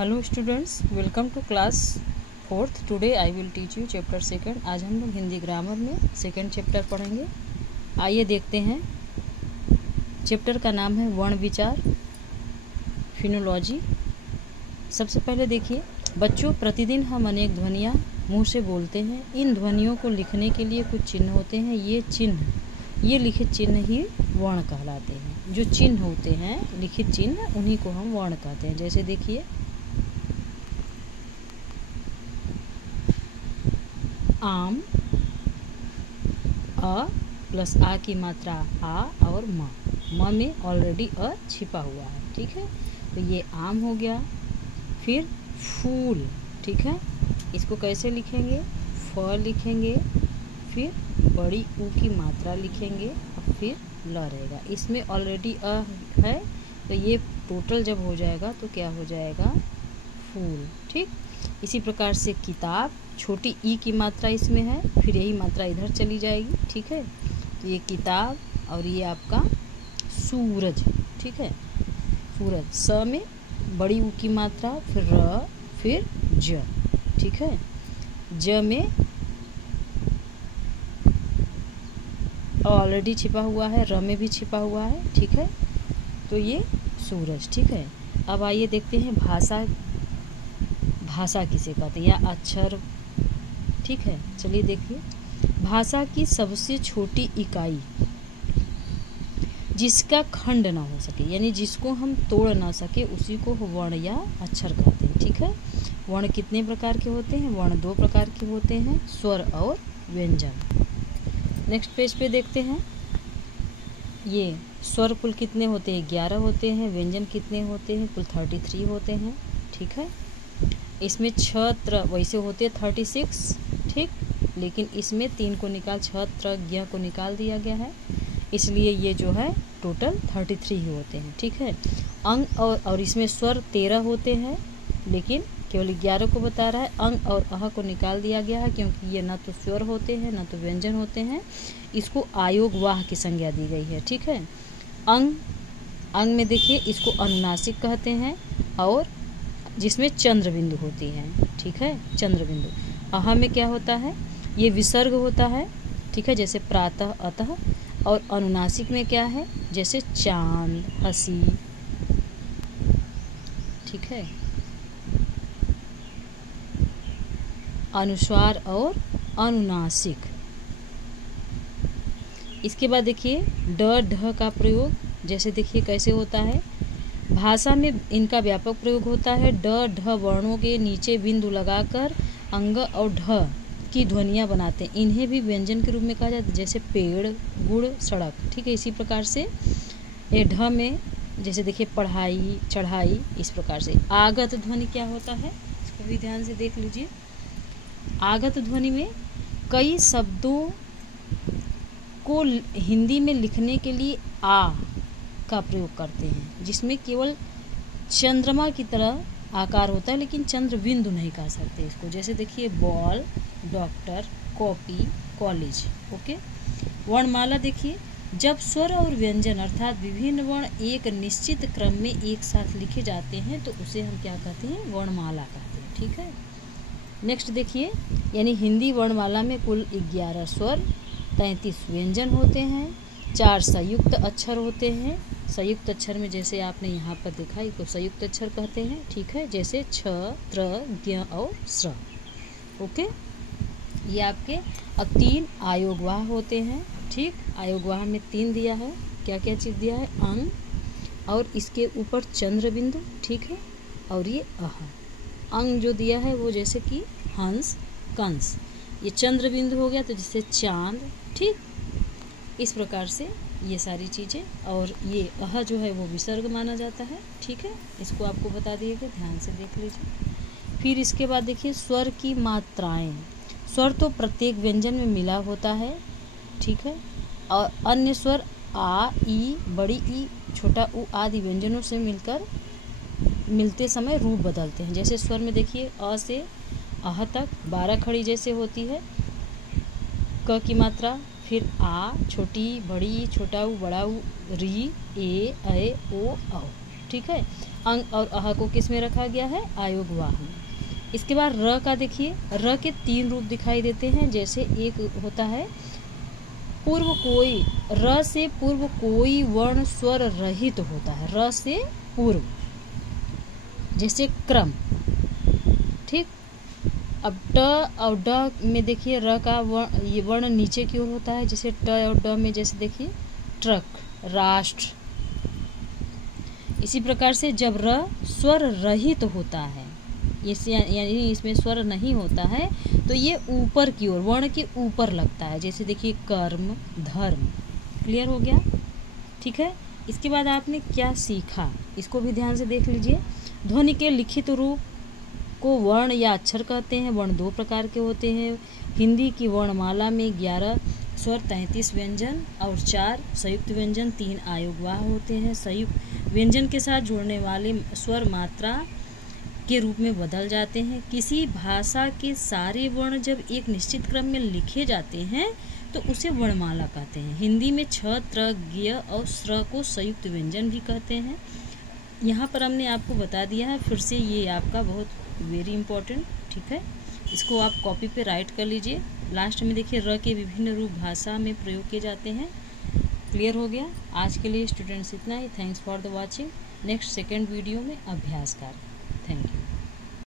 Hello students, welcome to class 4th। Today I will teach you chapter 2। आज हम लोग Hindi grammar में second chapter पढ़ेंगे। आइए देखते हैं। चैप्टर का नाम है वर्ण विचार, फिनोलॉजी। सबसे पहले देखिए बच्चों, प्रतिदिन हम अनेक ध्वनियाँ मुंह से बोलते हैं। इन ध्वनियों को लिखने के लिए कुछ चिन्ह होते हैं। ये लिखित चिन्ह ही वर्ण कहलाते हैं। जो चिन्ह होते हैं लिखित चिन्ह, उन्हीं को हम वर्ण कहते हैं। जैसे देखिए आम, अ प्लस आ की मात्रा आ और म में ऑलरेडी अ छिपा हुआ है, ठीक है। तो ये आम हो गया। फिर फूल, ठीक है। इसको कैसे लिखेंगे? फ लिखेंगे, फिर बड़ी ऊ की मात्रा लिखेंगे और फिर ल रहेगा। इसमें ऑलरेडी अ है, तो ये टोटल जब हो जाएगा तो क्या हो जाएगा? फूल, ठीक। इसी प्रकार से किताब, छोटी ई की मात्रा इसमें है, फिर यही मात्रा इधर चली जाएगी, ठीक है। तो ये किताब और ये आपका सूरज, ठीक है। सूरज, स में बड़ी ऊ की मात्रा, फिर र, फिर ज, ठीक है। ज में ऑलरेडी छिपा हुआ है, र में भी छिपा हुआ है, ठीक है। तो ये सूरज, ठीक है। अब आइए देखते हैं भाषा किसे कहते हैं या अक्षर, ठीक है। चलिए देखिए, भाषा की सबसे छोटी इकाई जिसका खंड ना हो सके, यानी जिसको हम तोड़ ना सके, उसी को वर्ण या अक्षर कहते हैं, ठीक है। वर्ण कितने प्रकार के होते हैं? वर्ण 2 प्रकार के होते हैं, स्वर और व्यंजन। नेक्स्ट पेज पे देखते हैं। ये स्वर कुल कितने होते हैं? 11 होते हैं। व्यंजन कितने होते हैं? कुल 33 होते हैं, ठीक है। इसमें छत्र वैसे होते 36, ठीक, लेकिन इसमें 3 को निकाल, छत्र ज्ञ को निकाल दिया गया है, इसलिए ये जो है टोटल 33 ही होते हैं, ठीक है। अंग और इसमें स्वर 13 होते हैं, लेकिन केवल 11 को बता रहा है। अंग और अह को निकाल दिया गया है, क्योंकि ये ना तो स्वर होते हैं ना तो व्यंजन होते हैं। इसको आयोग वाह की संज्ञा दी गई है, ठीक है। अंग में देखिए, इसको अनुनासिक कहते हैं, और जिसमें चंद्र बिंदु होती है, ठीक है, चंद्र बिंदु। अह में क्या होता है? ये विसर्ग होता है, ठीक है, जैसे प्रातः, अतः। और अनुनासिक में क्या है? जैसे चांद, हंसी, ठीक है। अनुस्वार और अनुनासिक। इसके बाद देखिए ड ढ का प्रयोग, जैसे देखिए कैसे होता है। भाषा में इनका व्यापक प्रयोग होता है। ड ढ वर्णों के नीचे बिंदु लगाकर अंग और ढ की ध्वनियाँ बनाते हैं। इन्हें भी व्यंजन के रूप में कहा जाता है, जैसे पेड़, गुड़, सड़क, ठीक है। इसी प्रकार से ये ढ में जैसे देखिए पढ़ाई, चढ़ाई, इस प्रकार से। आगत ध्वनि क्या होता है, इसको भी ध्यान से देख लीजिए। आगत ध्वनि में कई शब्दों को हिंदी में लिखने के लिए आ का प्रयोग करते हैं, जिसमें केवल चंद्रमा की तरह आकार होता है, लेकिन चंद्र बिंदु नहीं कह सकते इसको। जैसे देखिए ball, doctor, copy, college, okay. वर्णमाला देखिए, जब स्वर और व्यंजन अर्थात विभिन्न वर्ण एक निश्चित क्रम में एक साथ लिखे जाते हैं तो उसे हम क्या कहते हैं? वर्णमाला कहते हैं, ठीक है। नेक्स्ट देखिए, यानी हिंदी वर्णमाला में कुल 11 स्वर, 33 व्यंजन होते हैं, 4 संयुक्त अक्षर होते हैं। संयुक्त अक्षर में जैसे आपने यहाँ पर देखा, इसको संयुक्त अक्षर कहते हैं, ठीक है, जैसे छ, त्र, ज्ञ और स्र, ओके। ये आपके अब 3 आयोगवाह होते हैं, ठीक। आयोगवाह में 3 दिया है। क्या क्या चीज़ दिया है? अंग, और इसके ऊपर चंद्र बिंदु, ठीक है, और ये अह। अंग जो दिया है वो जैसे कि हंस, कंस। ये चंद्र बिंदु हो गया तो जैसे चांद, ठीक। इस प्रकार से ये सारी चीज़ें। और ये अह जो है वो विसर्ग माना जाता है, ठीक है। इसको आपको बता दिए गए, ध्यान से देख लीजिए। फिर इसके बाद देखिए स्वर की मात्राएं। स्वर तो प्रत्येक व्यंजन में मिला होता है, ठीक है, और अन्य स्वर आ, ई, बड़ी ई, छोटा ऊ आदि व्यंजनों से मिलते समय रूप बदलते हैं। जैसे स्वर में देखिए अ से अह तक 12 खड़ी जैसे होती है, क की मात्रा, फिर आ, छोटी, बड़ी, छोटा ऊ, बड़ा ऊ, री, ए, ऐ, ओ, औ, ठीक है। अंग और अह को किस में रखा गया है, आयोगवाह में। इसके बाद र का देखिए, र के 3 रूप दिखाई देते हैं। जैसे एक होता है पूर्व कोई, र से पूर्व कोई वर्ण स्वर रहित होता है, र से पूर्व, जैसे क्रम, ठीक। अब ट और ड में देखिए र का ये वर्ण नीचे की ओर होता है, जैसे ट और ड में, जैसे देखिए ट्रक, राष्ट्र। इसी प्रकार से जब र स्वर रहित होता है, यानी इसमें स्वर नहीं होता है, तो ये ऊपर की ओर, वर्ण के ऊपर लगता है, जैसे देखिए कर्म, धर्म। क्लियर हो गया, ठीक है। इसके बाद आपने क्या सीखा, इसको भी ध्यान से देख लीजिए। ध्वनि के लिखित रूप को वर्ण या अक्षर कहते हैं। वर्ण 2 प्रकार के होते हैं। हिंदी की वर्णमाला में 11 स्वर, 33 व्यंजन और 4 संयुक्त व्यंजन, 3 आयोगवाह होते हैं। संयुक्त व्यंजन के साथ जुड़ने वाले स्वर मात्रा के रूप में बदल जाते हैं। किसी भाषा के सारे वर्ण जब एक निश्चित क्रम में लिखे जाते हैं तो उसे वर्णमाला कहते हैं। हिंदी में छ, त्र, ज्ञ और स्र को संयुक्त व्यंजन भी कहते हैं। यहाँ पर हमने आपको बता दिया है, फिर से ये आपका बहुत वेरी इंपॉर्टेंट, ठीक है। इसको आप कॉपी पे राइट कर लीजिए। लास्ट में देखिए र के विभिन्न रूप भाषा में प्रयोग किए जाते हैं। क्लियर हो गया। आज के लिए स्टूडेंट्स इतना ही। Thanks for the watching. Next second video में अभ्यास कार्य। Thank you.